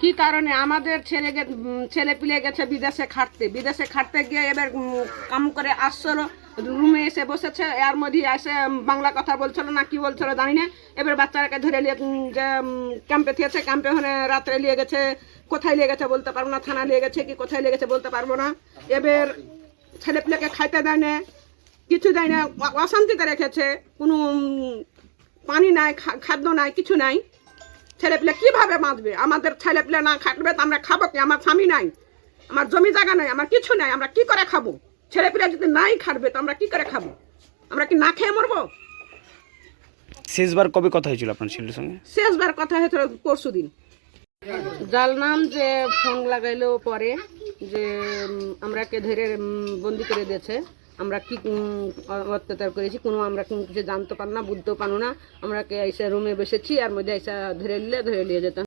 কি কারণে আমাদের ছেলে পিলে গেছে বিদেশে খাটতে গিয়ে এবার কাম করে আসছিল, রুমে এসে বসেছে, এর মধ্যে এসে বাংলা কথা বলছিল না কি বলছিল জানি না। এবার বাচ্চাটাকে ধরে নিয়ে যে ক্যাম্পে থিয়েছে, ক্যাম্পে ওখানে রাত্রে নিয়ে গেছে, কোথায় নিয়ে গেছে বলতে পারবো না, থানা নিয়ে গেছে কি কোথায় নিয়ে গেছে বলতে পারবো না। এবার ছেলে পিলেকে খাইতে দেয় না, কিছু দেয় না, অশান্তিতে রেখেছে, কোনো পানি নাই, খাদ্য নাই, কিছু নাই। ছেলেপিলে কিভাবে বাঁচবে? আমাদের ছেলেপিলে না খাটবে তো আমরা খাবো কি? আমার স্বামী নাই, আমার জমি জায়গা নাই, আমার কিছু নাই, আমরা কি করে খাবো? ছেলেপিলে যদি নাই খাটবে তো আমরা কি করে খাবো? আমরা কি না খেয়ে মরবো? শেষবার কবে কথা হয়েছিল আপনার ছেলের সঙ্গে? শেষবার কথা হয়েছিল পরশুদিন। জানলাম যে ফোন লাগাইলো পরে যে আমরাকে ধরে বন্দি করে দিয়েছে, আমরা কি অত্যাচার করেছি কোনো আমরা কোনো কিছু জানতে পারো না, বুঝতেও পারো না। আমরাকে এসে রুমে বসেছি, আর মধ্যে এসে ধরে নিয়ে যেতাম।